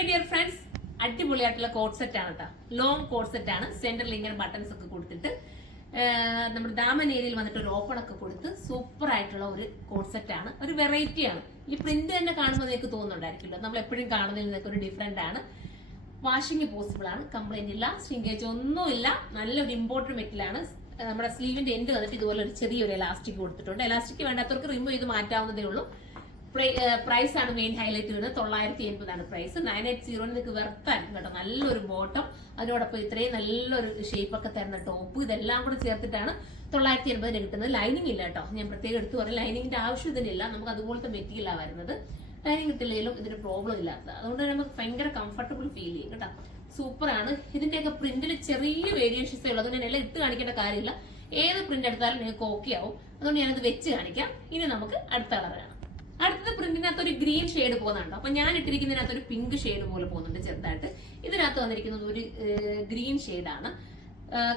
My dear friends, അടിപൊളിയായിട്ടുള്ള code set ആണ് കേട്ടോ. ലോങ് കോഡ് സെറ്റ് ആണ്. സെന്ററിൽ ഇങ്ങനെ ബട്ടൺസ് ഒക്കെ കൊടുത്തിട്ട് നമ്മുടെ ദാമൻ ഏരിയയിൽ വന്നിട്ട് ഒരു ഓപ്പൺ ഒക്കെ കൊടുത്ത് സൂപ്പർ ആയിട്ടുള്ള ഒരു കോഡ് സെറ്റ് ആണ്. ഒരു വെറൈറ്റി ആണ്. ഈ പ്രിന്റ് തന്നെ കാണുമ്പോൾ നിങ്ങൾക്ക് തോന്നുന്നുണ്ടായിരിക്കില്ല, നമ്മൾ എപ്പോഴും കാണുന്നതിൽ നിന്നൊക്കെ ഒരു ഡിഫറെന്റ് ആണ്. വാഷിംഗ് പോസിബിൾ ആണ്, കംപ്ലൈന്റ് ഇല്ല, ശ്രിങ്കേജ് ഒന്നുമില്ല. നല്ലൊരു ഇമ്പോർട്ടഡ് മെറ്റലാണ്. നമ്മുടെ സ്ലീവിന്റെ എൻഡ് വന്നിട്ട് ഇതുപോലെ ഒരു ചെറിയൊരു എലാസ്റ്റിക് കൊടുത്തിട്ടുണ്ട്. എലാസ്റ്റിക് വേണ്ടാത്തവർക്ക് റിമൂവ് ചെയ്ത് മാറ്റാവുന്നതേ ഉള്ളൂ. പ്രൈസ് ആണ് മെയിൻ ഹൈലൈറ്റ് വരുന്നത്. 980 ആണ് പ്രൈസ്. 980 നിങ്ങൾക്ക് വെർത്തായിരിക്കും കേട്ടോ. നല്ലൊരു ബോട്ടം, അതിനോടൊപ്പം ഇത്രയും നല്ലൊരു ഷേപ്പ് ഒക്കെ തരുന്ന ടോപ്പ്, ഇതെല്ലാം കൂടെ ചേർത്തിട്ടാണ് 980 കിട്ടുന്നത്. ലൈനിങ് ഇല്ല കേട്ടോ, ഞാൻ പ്രത്യേകം എടുത്തു പറയും. ലൈനിങ്ങിന്റെ ആവശ്യം ഇതിനില്ല, നമുക്ക് അതുപോലത്തെ മെറ്റീരിയലാണ് വരുന്നത്. ലൈനിങ് ഇട്ടില്ലെങ്കിലും ഇതിന് പ്രോബ്ലം ഇല്ലാത്തത്, അതുകൊണ്ട് നമുക്ക് ഭയങ്കര കംഫർട്ടബിൾ ഫീൽ ചെയ്യും കേട്ടോ. സൂപ്പർ ആണ്. ഇതിന്റെയൊക്കെ പ്രിന്റിൽ ചെറിയ വേരിയേഷൻസേ ഉള്ളൂ, അതുകൊണ്ട് ഞാൻ എല്ലാം ഇട്ട് കാണിക്കേണ്ട കാര്യമില്ല. ഏത് പ്രിന്റ് എടുത്താലും നിങ്ങൾക്ക് ഓക്കെ ആവും. അതുകൊണ്ട് ഞാനത് വെച്ച് കാണിക്കാം. ഇനി നമുക്ക് അടുത്ത കളർ കാണാം. അടുത്ത പ്രിന്റിനകത്ത് ഒരു ഗ്രീൻ ഷെയ്ഡ് പോകുന്നുണ്ട്. അപ്പൊ ഞാൻ ഇട്ടിരിക്കുന്നതിനകത്ത് ഒരു പിങ്ക് ഷെയ്ഡ് പോലെ പോകുന്നുണ്ട് ചെറുതായിട്ട്. ഇതിനകത്ത് വന്നിരിക്കുന്നത് ഒരു ഗ്രീൻ ഷെയ്ഡാണ്.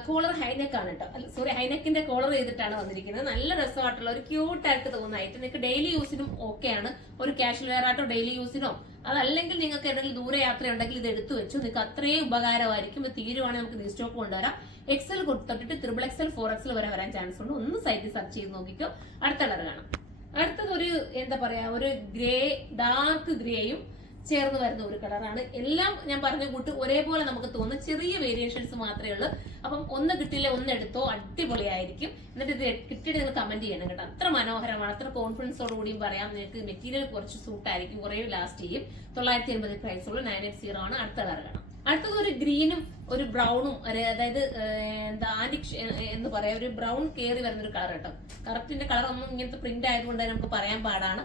കോളർ ഹൈനെക്ക് ആണ് കേട്ടോ. സോറി, ഹൈനെക്കിന്റെ കോളർ ചെയ്തിട്ടാണ് വന്നിരിക്കുന്നത്. നല്ല രസമായിട്ടുള്ള ഒരു ക്യൂട്ടായിട്ട് തോന്നുന്നതായിട്ട് നിങ്ങൾക്ക് ഡെയിലി യൂസിനും ഓക്കെയാണ്. ഒരു കാഷ്വൽ വെയർ ആയിട്ടോ ഡെയിലി യൂസിനോ, അതല്ലെങ്കിൽ നിങ്ങൾക്ക് ഏതെങ്കിലും ദൂരെ യാത്ര ഉണ്ടെങ്കിൽ ഇത് എടുത്തു വെച്ചു, നിങ്ങൾക്ക് അത്രയും ഉപകാരമായിരിക്കും. ഇത് തീരുവാണെങ്കിൽ നമുക്ക് റീസ്റ്റോക്ക് കൊണ്ടുവരാം. എക്സൽ തൊട്ടിട്ട് XXL 4XL വരെ വരാൻ ചാൻസ് ഉണ്ട്. ഒന്ന് സൈറ്റിൽ സെർച്ച് ചെയ്ത് നോക്കിക്കോ. അടുത്ത കളർ കാണാം. അടുത്തത് ഒരു എന്താ പറയാ, ഒരു ഗ്രേ, ഡാർക്ക് ഗ്രേയും ചേർന്ന് വരുന്ന ഒരു കളറാണ്. എല്ലാം ഞാൻ പറഞ്ഞ കൂട്ട് ഒരേപോലെ നമുക്ക് തോന്നുന്ന ചെറിയ വേരിയേഷൻസ് മാത്രമേ ഉള്ളൂ. അപ്പം ഒന്ന് കിട്ടില്ല ഒന്ന് എടുത്തോ, അടിപൊളിയായിരിക്കും. എന്നിട്ട് ഇത് കിട്ടിയിട്ട് നിങ്ങൾ കമന്റ് ചെയ്യണം കേട്ടോ. അത്ര മനോഹരമാണ്. അത്ര കോൺഫിഡൻസോട് കൂടിയും പറയാം. നിങ്ങൾക്ക് മെറ്റീരിയൽ കുറച്ച് സൂട്ടായിരിക്കും, കുറെ ലാസ്റ്റ് ചെയ്യും. 980 പ്രൈസ് ഉള്ളൂ. 980 ആണ്. അടുത്ത കളർ കാണാം. അടുത്തത് ഒരു ഗ്രീനും ഒരു ബ്രൗണും, അതായത് എന്താ ആന്റിക് എന്ന് പറയാം, ഒരു ബ്രൗൺ കയറി വരുന്ന ഒരു കളർ കേട്ടോ. കറക്റ്റിന്റെ കളർ ഒന്നും ഇങ്ങനത്തെ പ്രിന്റ് ആയതുകൊണ്ട് നമുക്ക് പറയാൻ പാടാണ്.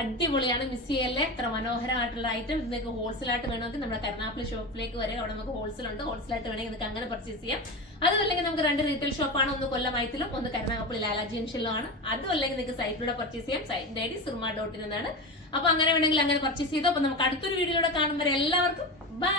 അടിപൊളിയാണ്, മിസ് ചെയ്യല്ലേ. ഇത്ര മനോഹരമായിട്ടുള്ള ഐറ്റം നിങ്ങൾക്ക് ഹോൾസെയിലായിട്ട് വേണമെങ്കിൽ നമ്മുടെ കരുനാഗപ്പള്ളി ഷോപ്പിലേക്ക് വരെ, അവിടെ നമുക്ക് ഹോൾസെയിൽ ഉണ്ട്. ഹോൾസെയിലായിട്ട് വേണമെങ്കിൽ നിങ്ങൾക്ക് അങ്ങനെ പർച്ചേസ് ചെയ്യാം. അതുമല്ലെങ്കിൽ നമുക്ക് 2 റീറ്റെയിൽ ഷോപ്പാണ്, ഒന്ന് കൊല്ലമൈത്തിലും ഒന്ന് കരുനാഗപ്പള്ളി ലാലാ ജംഗ്ഷനിലും ആണ്. അതുമല്ലെങ്കിൽ നിങ്ങൾക്ക് സൈറ്റിലൂടെ പർച്ചേസ് ചെയ്യാം. സൈറ്റിന്റെ ഐഡി surma.in എന്നാണ്. അപ്പൊ അങ്ങനെ വേണമെങ്കിൽ അങ്ങനെ പർച്ചേസ് ചെയ്തോ. അപ്പൊ നമുക്ക് അടുത്തൊരു വീഡിയോയിലൂടെ കാണുമ്പോൾ എല്ലാവർക്കും ബൈ.